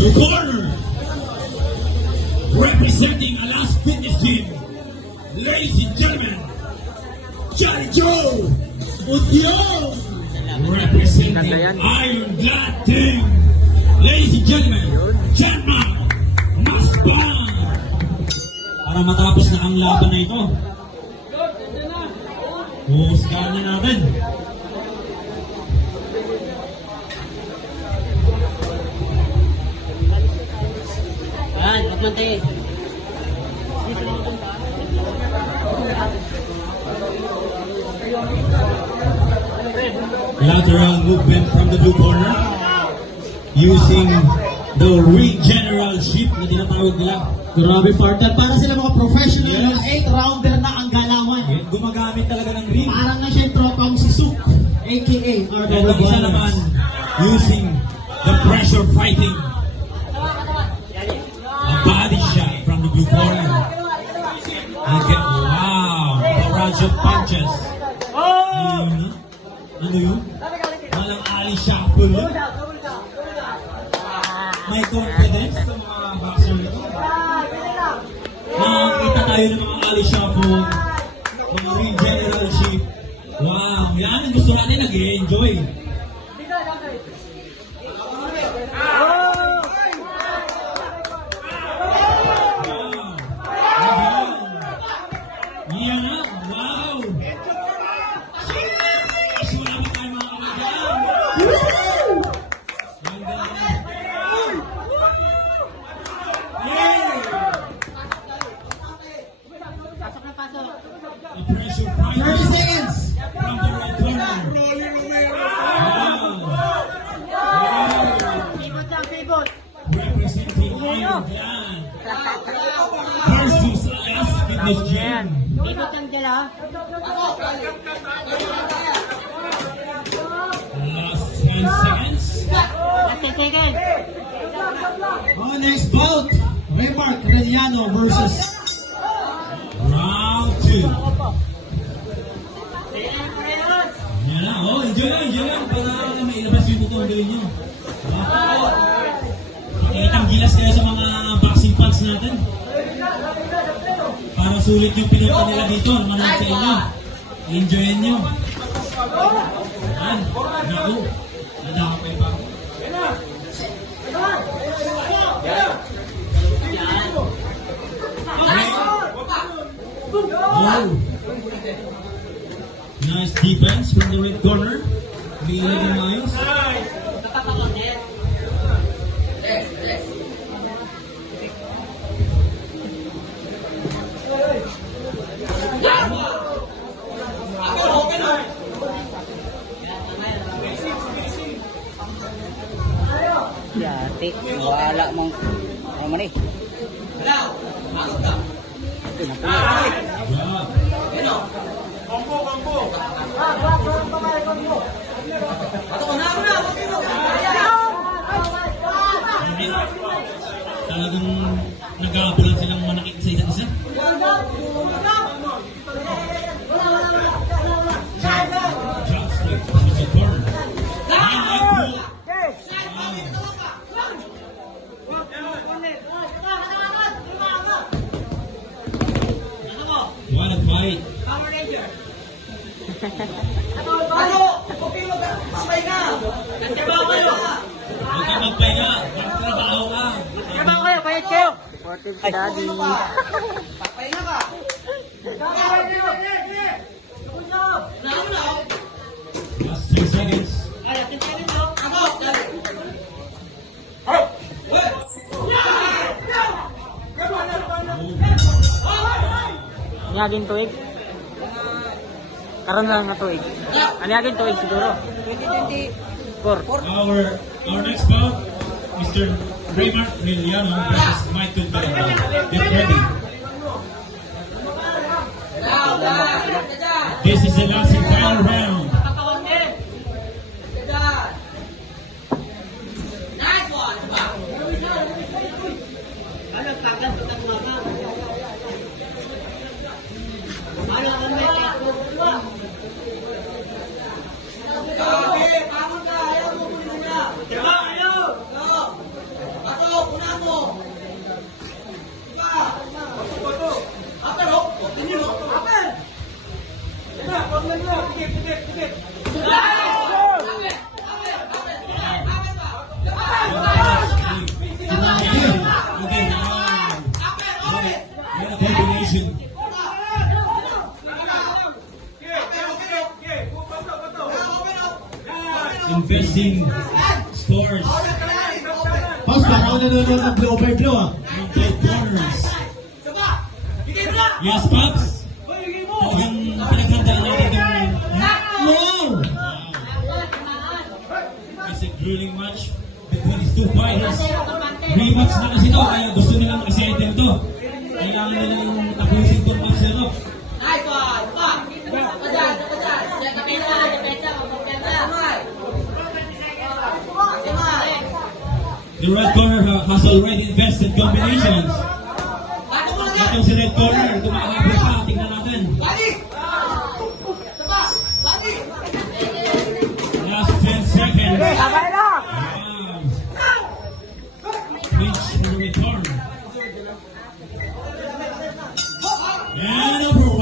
Blue corner, representing Alas Fitness Team, ladies and gentlemen, Johnny Joe Udion, representing Iron Glad Team, ladies and gentlemen, Janma Masban. Para matapos na ang laban na ito, huhusgahan na natin. Yan, magmantay. Lateral movement from the blue corner using the regeneralship na tinatawag nila. Grabe partner, para sila mga professional Yes. na 8-rounder na ang galawan. Gumagamit talaga ng ring. Parang nga siya yung tropang si Suk, aka our And ang isa naman using the pressure fighting. A body shot from the blue corner. Okay, wow, barrage of punches. Ayun, ano yun? Walang Ali shuffle. May confidence sa mga boxer nito. Nakakita tayo ng mga Ali shuffle, mga regeneralship. Wow, yan ang gusto natin, nag-enjoy. Yan na, wow! Sheesh! Wala pa tayo mga kamagyan! Ang ganda. Yeah! Pasok na pasok. The pressure fighting 30 seconds! from the red corner. Wow! Wow! Pivot lang, pivot. Representing Iron Clan versus Alas Fitness Gym. Pivot lang dyan, ha? Last 10 seconds. Last 10 seconds. Oh, next bout, Remark Reliano versus Round 2. Parehas. Yan na. Oh, enjoy lang. Para may ilabas yung butong gawin nyo. Pakitang gilas kayo sa mga boxing fans natin. Para sulit yung pinunta nila dito. Manood sa inyo. Enjoyin nyo. Yan. Naku. Nadakapay pa. Oh. Nice defense from the red corner. Bilang ng ayos. Yati, wala mong... Ano man eh? Yeah. Talagang nag-aabulan silang manakit sa isa't isa. Jump straight to the corner. What a fight. Huwag ka magpahinga. Magtrabaho ka. Trabaho kayo, bayad kayo. Supportive si Daddy. Last 10 seconds. Anyagin tuig? Karon lang na tuig. Anyagin tuig siguro. 2024. Our next bout, Mr. Raymart Reliano versus Michael Barabal. Get ready. This is the last and final round. Rising scores Boss, parang ako nanonood ng blow by blow ah. in both corners. Yes, Pops? Talagang pinaghandaan natin itong Wow! it's a grueling match between these two fighters. Rematch na kasi to, kaya gusto nilang i-settle to. Kailangan nilang tapusin itong match na to. The red corner has already invested combinations. Itong si red corner, tumakabot pa, tingnan natin. Last 10 seconds. Wow. Pinch for the return. And a